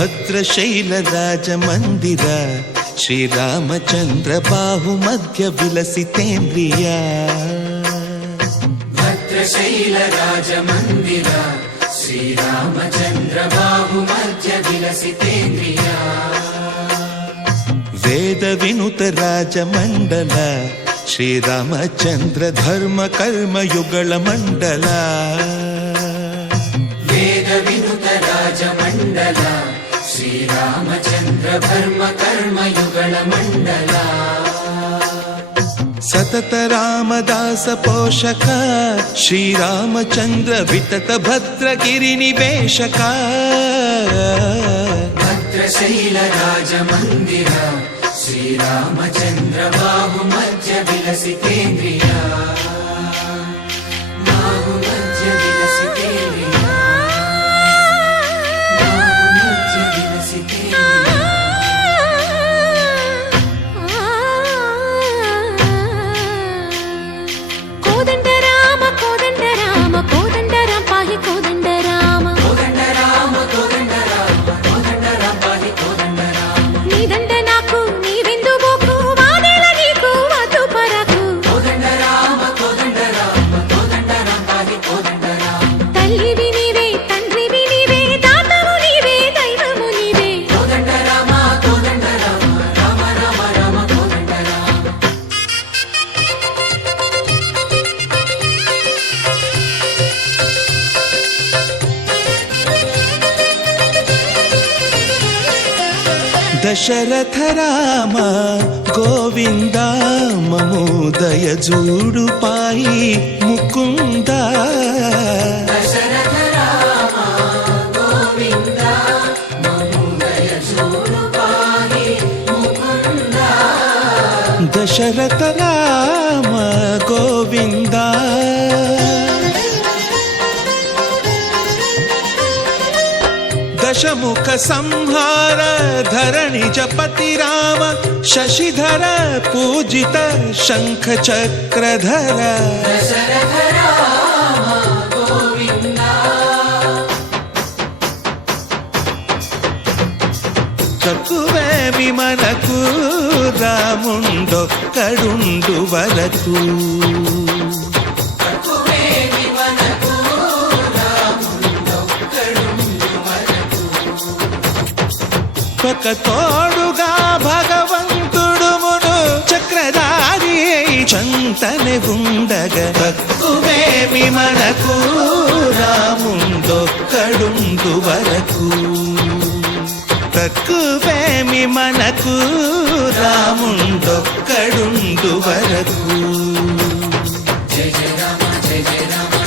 ಭದ್ರಶೈಲ ರಾಜ ಮಂದಿರ ಶ್ರೀರಾಮಚಂದ್ರ ಬಾಹು ಮಧ್ಯ ವಿಲಸಿತೇಂದ್ರಿಯ ಭದ್ರಶೈಲ ರಾಜ ಮಂದಿರ ಶ್ರೀರಾಮಚಂದ್ರ ಬಾಹು ಮಧ್ಯ ವಿಲಸಿತೇಂದ್ರಿಯ ವೇದ ವಿನುತ ರಾಜ ಮಂಡಲ ಶ್ರೀರಾಮಚಂದ್ರ ಧರ್ಮ ಕರ್ಮ ಯುಗಳ ಮಂಡಲ ವೇದ ವಿನುತ ರಾಜ ಮಂಡಲ ಶ್ರೀರಾಮಚಂದ್ರ ಧರ್ಮ ಕರ್ಮ ಯುಗಳ ಮಂಡಲ ಸತತ ರಾಮದಾಸ ಪೋಷಕ ಶ್ರೀರಾಮಚಂದ್ರ ವಿತತ ಭದ್ರಗಿರಿ ನಿವೇಶಕ ಭದ್ರಶೈಲ ರಾಜ ಮಂದಿರ ಶ್ರೀರಾಮಚಂದ್ರ ಬಾಹು ಮಧ್ಯ ವಿಲಸಿತೇಂದ್ರಿಯ ಬಾಹು ಮಧ್ಯ ವಿಲಸಿತೇಂದ್ರಿಯ ಬಾಹು ಮಧ್ಯ ವಿಲಸಿತೇಂದ್ರಿಯ ಕೋದಂಡ ರಾಮ ಕೋದಂಡ ರಾಮ ಕೋದಂಡ ರಾಮ ಪಾಹಿ ಕೋದಂಡ ರಾಮ ಕೋದಂಡ ರಾಮ ಕೋದಂಡ ರಾಮ ಕೋದಂಡ ರಾಮ ಪಾಹಿ ಕೋದಂಡ ರಾಮ ನೀದಂಡ ನಾಕು ನೀವೆಂದು ಬೋಕು ವಾದೆಲ ನೀಕು ಅದು ಪರಕು ಕೋದಂಡ ರಾಮ ಕೋದಂಡ ರಾಮ ಕೋದಂಡ ರಾಮ ಪಾಹಿ ಕೋದಂಡ ರಾಮ ತಲ್ಲಿವಿ ನೀವೇ ತಂಡ್ರಿವಿ ನೀವೇ ದಾತವು ನೀವೇ ದೈವವು ನೀವೇ ಕೋದಂಡ ರಾಮ ಕೋದಂಡ ರಾಮ ರಾಮ ರಾಮ ರಾಮ ಕೋದಂಡ ರಾಮ ದಶರಥ ರಾಮ ಗೋವಿಂದ ಮಮೋದಯ ಜೂಡು ಪಾಯಿ ಮುಕುಂದ ದಶರಥ ರಾಮ ಗೋವಿಂದ ಮಮೋದಯ ಜೋಡು ಪಾಹಿ ಮುಕುಂದ ದಶರಥ ರಾಮ ಗೋವಿಂದ ದಶಮುಖ ಸಂಹಾರ ಧರಣಿ ಜಪತಿ ರಾಮ ಶಶಿಧರ ಪೂಜಿತ ಶಂಖ ಚಕ್ರಧರ ದಶರಥ ರಾಮ ಗೋವಿಂದ చక్కువే విమనకు రాముండొక్కడుండు వరకు తక్కువేమి మనకు రాముండొక్కడుండు వరకు ఒక తోడుగా భగవంతుడు మును చక్రధారి చంతనే ఉండగ తక్కువేమి మనకు రాముండొక్కడుండు వరకు తక్కువేమి మనకు రాముండొక్కడుండు వరకు జయ జయ రామ జయ జయ రామ